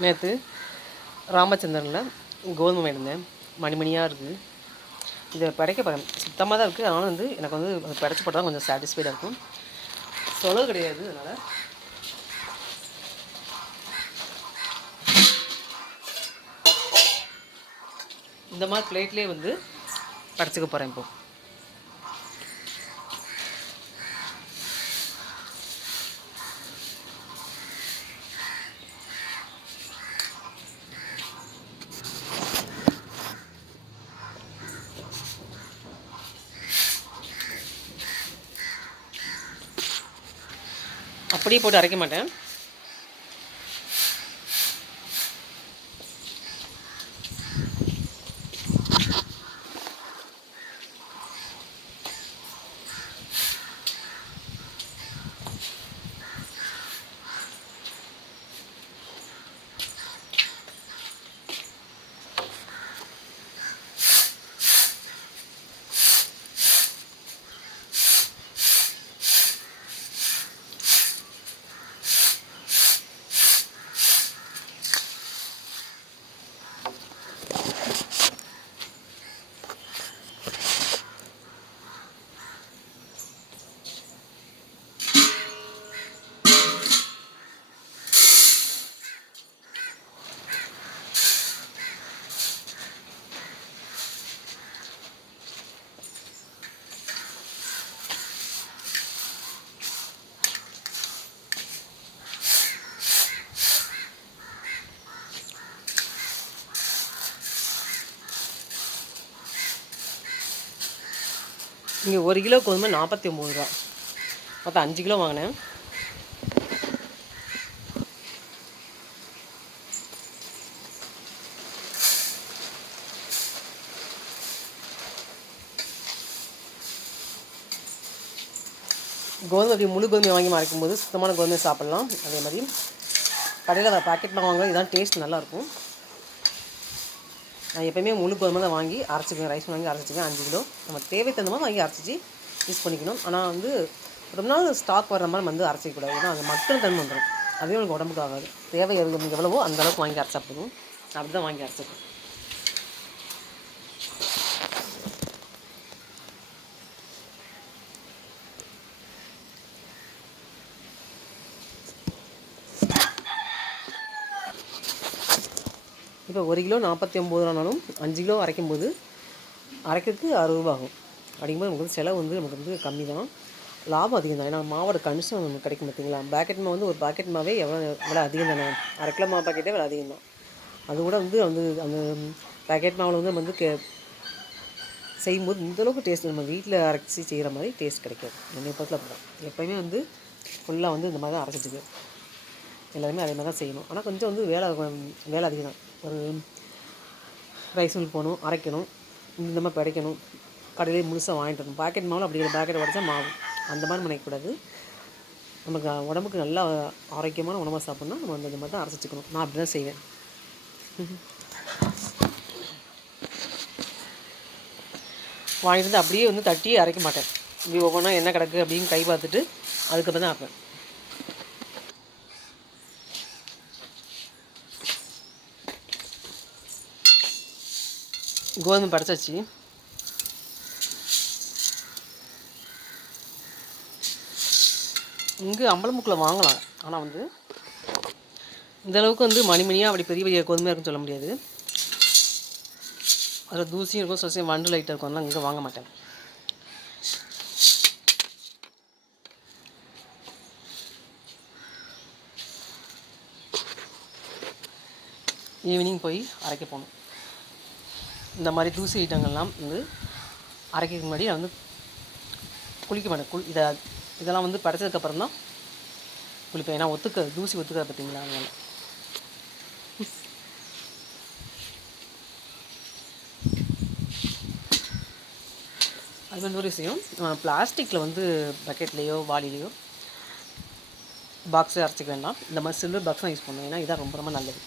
நேற்று ராமச்சந்திரனில் கோதுமை வாங்கியிருந்தேன் மணிமணியாக இருக்குது இதை படைக்க பாருங்க சுத்தமாக தான் இருக்குது அதனால் வந்து எனக்கு வந்து அது படைச்சி போட்டால் கொஞ்சம் சாட்டிஸ்ஃபைடாக இருக்கும். சொலவு கிடையாது அதனால். இந்த மாதிரி பிளேட்லேயே வந்து படைச்சிக்க போகிறேன் இப்போது அப்படியே போட்டு அரைக்க மாட்டேன். இங்கே ஒரு கிலோ கோதுமை நாற்பத்தி ஒம்பது ரூபா. மொத்தம் அஞ்சு கிலோ வாங்கினேன். கோதுமை முழு கோதுமை வாங்கி மறைக்கும் போது சுத்தமான கோதுமை சாப்பிட்லாம். அதே மாதிரி கடையில் வர பாக்கெட் வாங்க இதான் டேஸ்ட் நல்லாயிருக்கும் நான் எப்போயுமே முழு கோதுமை தான் வாங்கி அரைச்சிக்குவேன். ரைஸ் வாங்கி அரைச்சிக்குவேன். அஞ்சு கிலோ. நம்ம தேவை தகுந்த மாதிரி வாங்கி அரைச்சி யூஸ் பண்ணிக்கணும். ஆனால் வந்து ரொம்ப நாள் ஸ்டாக் வர்ற மாதிரி வந்து அரைச்சிக்கூடாது ஏன்னா அது மட்டும் தன்மை வந்துடும் அதுவே உங்களுக்கு உடம்புக்கு ஆகாது. தேவை எவ்வளவு எவ்வளவோ அந்தளவுக்கு வாங்கி அரைச்சா போதும். அப்படி தான் வாங்கி அரைச்சிக்கணும் இப்போ ஒரு கிலோ நாற்பத்தி ஒம்பது ரூபானாலும் அஞ்சு கிலோ அரைக்கும் போது அரைக்கிறதுக்கு அறுபது ரூபா ஆகும். அப்படிங்கும்போது நமக்கு வந்து செலவு வந்து நமக்கு வந்து கம்மி தான் லாபம் அதிகம் தான் ஏன்னா மாவோட கணிசம் நமக்கு கிடைக்கும் பார்த்தீங்களா பேக்கெட் மாவு வந்து ஒரு பாக்கெட் மாவே எவ்வளோ விலை அதிகம் தானே? அரை கிலோ மாவு பாக்கெட்டே விலை அதிகம் தான் அது கூட வந்து வந்து அந்த பேக்கெட் மாவில் வந்து நம்ம வந்து கே செய்யும்போது இந்தளவுக்கு டேஸ்ட் நம்ம வீட்டில் அரைச்சி செய்கிற மாதிரி டேஸ்ட் கிடைக்காது. என்னை பொறுத்தல அப்படி தான். எப்போயுமே வந்து ஃபுல்லாக வந்து இந்த மாதிரி தான் அரைச்சிட்டு எல்லாருமே அதே மாதிரி தான் செய்யணும். ஆனால் கொஞ்சம் வந்து வேலை வேலை அதிகம் தான் ஒரு ரைஸ் மில் போகணும் அரைக்கணும் இந்த மாதிரி படைக்கணும். கடையிலே முழுசாக வாங்கிட்டு வரணும். பாக்கெட் மாவில் அப்படி பாக்கெட் உடச்சா மாவு. அந்த மாதிரி நினைக்கக்கூடாது நமக்கு உடம்புக்கு நல்லா ஆரோக்கியமான உணவாக சாப்பிட்ணும் நம்ம வந்து இந்த மாதிரி தான் அரைச்சிக்கணும். நான் அப்படி தான் செய்வேன். வாங்கிட்டு வந்து அப்படியே வந்து தட்டி அரைக்க மாட்டேன். இப்படி ஒவ்வொன்றா என்ன கிடக்கு அப்படின்னு கை பார்த்துட்டு அதுக்கப்புறம் தான் ஆப்பேன் கோதுமை படைச்சாச்சு. இங்கே அம்பலமுக்கில் வாங்கலாம். ஆனால் வந்து இந்த அளவுக்கு வந்து மணிமணியாக அப்படி பெரிய பெரிய கோதுமையாக இருக்குன்னு சொல்ல முடியாது. அதில் தூசியும் இருக்கும் சொசையும் வண்டு லைட்டாக இருக்கும் அதெல்லாம் இங்கே வாங்க மாட்டேன். ஈவினிங் போய் அரைக்க போகணும். இந்த மாதிரி தூசி ஐட்டங்கள்லாம் வந்து அரைக்கிறதுக்கு முன்னாடி நான் வந்து குளிக்க மாட்டேன். குளி இதை இதெல்லாம் வந்து படைச்சதுக்கப்புறம் தான் குளிப்பேன். ஏன்னா ஒத்துக்க தூசி ஒத்துக்க பார்த்தீங்களா? அதனால். அது வந்து ஒரு விஷயம். பிளாஸ்டிக்கில் வந்து பக்கெட்லேயோ வாளிலேயோ பாக்ஸே அரைச்சிக்க வேண்டாம். இந்த மாதிரி சில்வர் பாக்ஸ் தான் யூஸ் பண்ணுவோம் ஏன்னா இதான் ரொம்ப ரொம்ப நல்லது.